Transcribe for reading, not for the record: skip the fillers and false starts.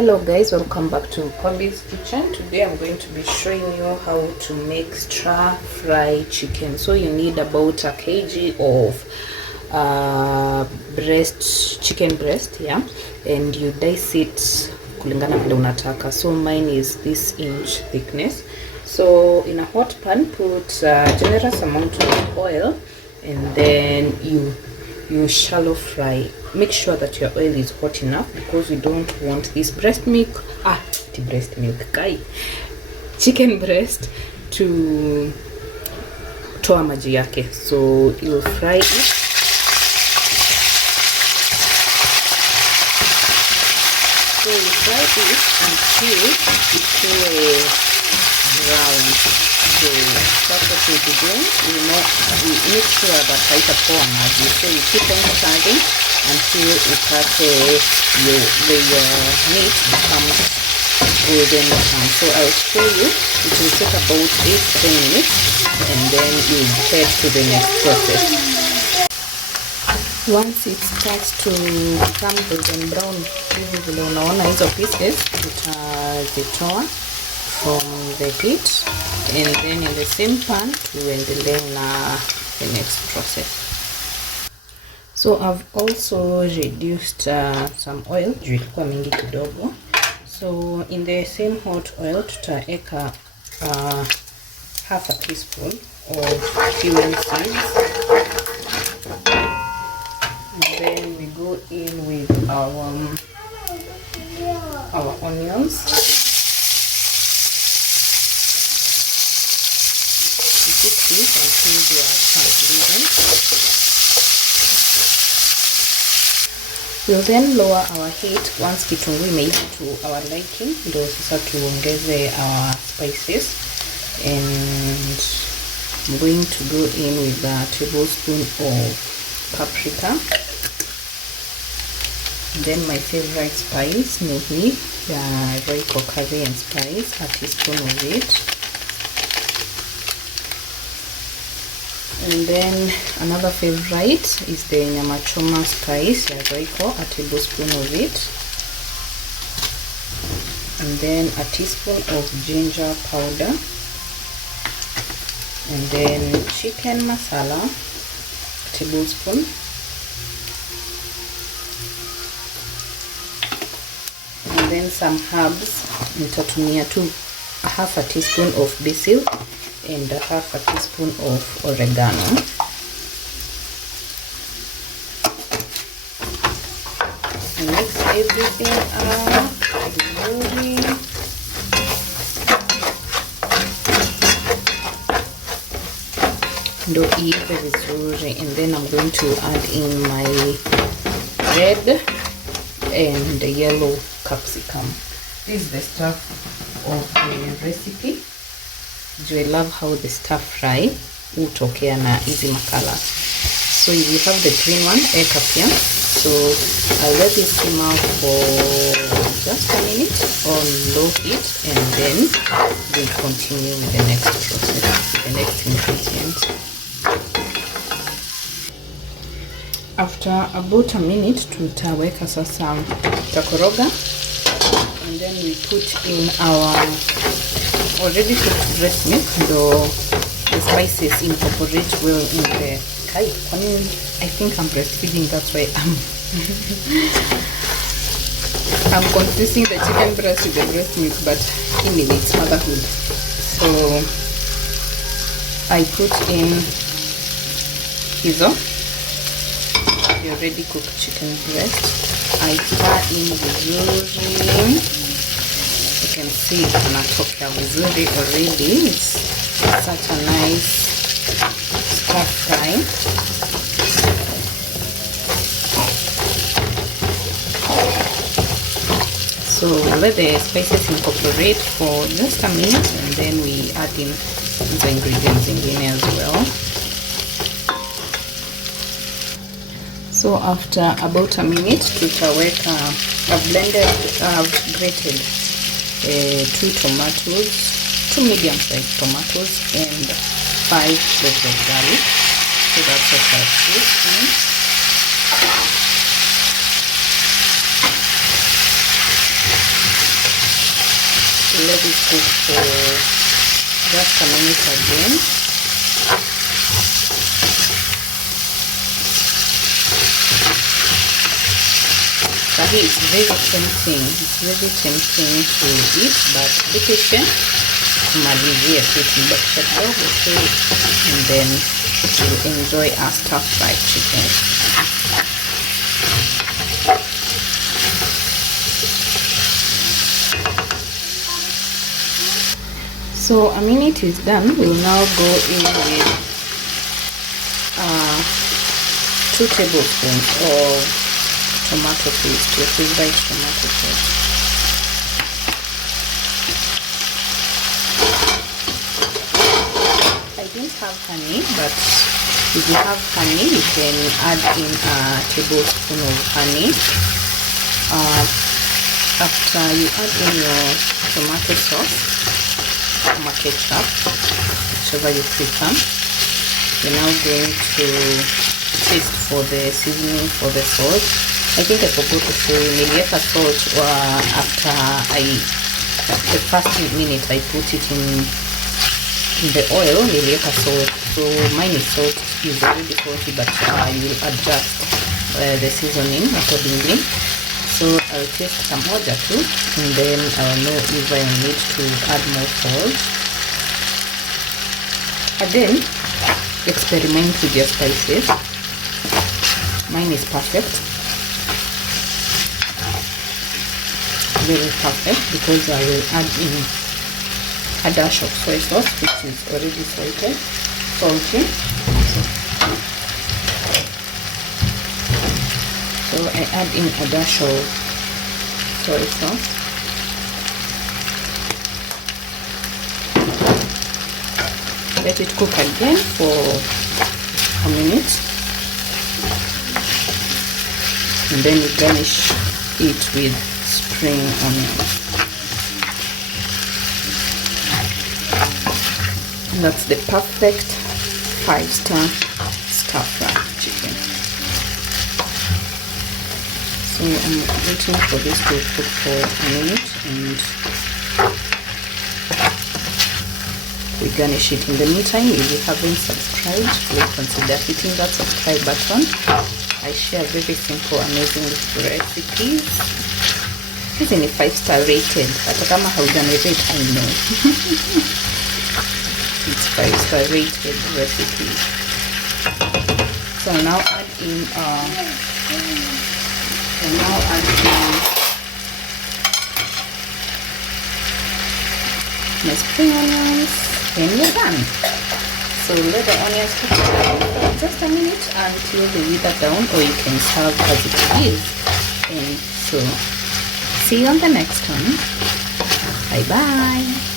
Hello guys, welcome back to Kwambi's Kitchen. Today I'm going to be showing you how to make stir fry chicken. So you need about a kg of chicken breast, yeah, and you dice it kulingana vile unataka. So mine is this inch thickness. So in a hot pan, put a generous amount of oil, and then you shallow fry. Make sure that your oil is hot enough because we don't want this chicken breast to toa maji yake. So you fry it. So you fry it until it's brown. So that's what we'll be doing. We make sure that haitapoa maji. So you keep on stirring until the meat becomes golden brown. So I'll show you. It will take about 8-10 minutes, and then you head to the next process. Once it starts to become golden brown, hivi vile unaona hizo pieces, utazitoa from the heat, and then in the same pan tuendelee na the next process. So I've also reduced some oil juu ilikuwa mingi kidogo. So in the same hot oil tutaeka half a teaspoon of cumin seeds, and then we go in with our onions. We cook this until they are translucent. We'll then lower our heat once kitunguu imeiva to our liking. Ndio sasa tuongeze our spices, and I'm going to go in with a tablespoon of paprika. And then my favorite spice, maybe the Royco curry and spice, a teaspoon of it. And then another favorite is the nyama choma spice, ya Royco, a tablespoon of it. And then a teaspoon of ginger powder. And then chicken masala, a tablespoon. And then some herbs. Nitatumia half a teaspoon of basil and half a teaspoon of oregano. And mix everything up slowly. Ndo iive vizuri, and then I'm going to add in my red and the yellow capsicum. This is the stuff of the recipe. I love how the stir fry utokea na hizi makala. So if you have the green one, eka pia. So I'll let it simmer for just a minute on low heat, and then we'll continue with the next process, the next ingredient. After about a minute, tutaweka sasa takoroga, and then we put in our already cooked breast milk. Though the spices incorporate well in the I think I'm breastfeeding, that's why I'm confusing the chicken breast with the breast milk, but anyway, it's motherhood. So I put in hizo the already cooked chicken breast. I stir in vizuri. You can see it anatokea vizuri already. It's such a nice stir fry. So let the spices incorporate for just a minute, and then we add in the ingredients in here as well. So after about a minute, tutaweka I've grated 2 tomatoes, 2 medium-sized tomatoes, and 5 cloves of garlic. So that's what I've put in. let it cook for just a minute again. It's very tempting. It's very tempting to eat, but be patient. Tumalizie tu kidogo kidogo tu, and then you'll enjoy our stir-fried chicken. So a minute is done. We'll now go in with 2 tablespoons of tomato paste, your favorite tomato paste. I didn't have honey, but if you have honey, you can add in a tablespoon of honey. After you add in your tomato sauce, or ketchup, whichever you prefer, you're now going to taste for the seasoning for the salt. I think I forgot to show you, niliweka salt after the first minute I put it in the oil, niliweka salt. So mine is salt is already salty, but you will adjust the seasoning accordingly. So I'll taste some moja too, and then I'll know if I need to add more salt. And then experiment with your spices. Mine is perfect. Very perfect, because I will add in a dash of soy sauce, which is already salty. So I add in a dash of soy sauce. Let it cook again for a minute, and then you garnish it with spring onions. And that's the perfect 5-star stir-fry chicken. So I'm waiting for this to cook for a minute, and we garnish it. In the meantime, if you haven't subscribed, please consider hitting that subscribe button. I share very simple, amazing recipes. Hizi ni 5-star rated. Hata kama haujanirate, I know. It's 5-star rated recipes. So now add in my spring onions, and you're done. So let the onions cook down for just a minute until they wither down, or you can serve as it is. And so see you on the next one. Bye bye.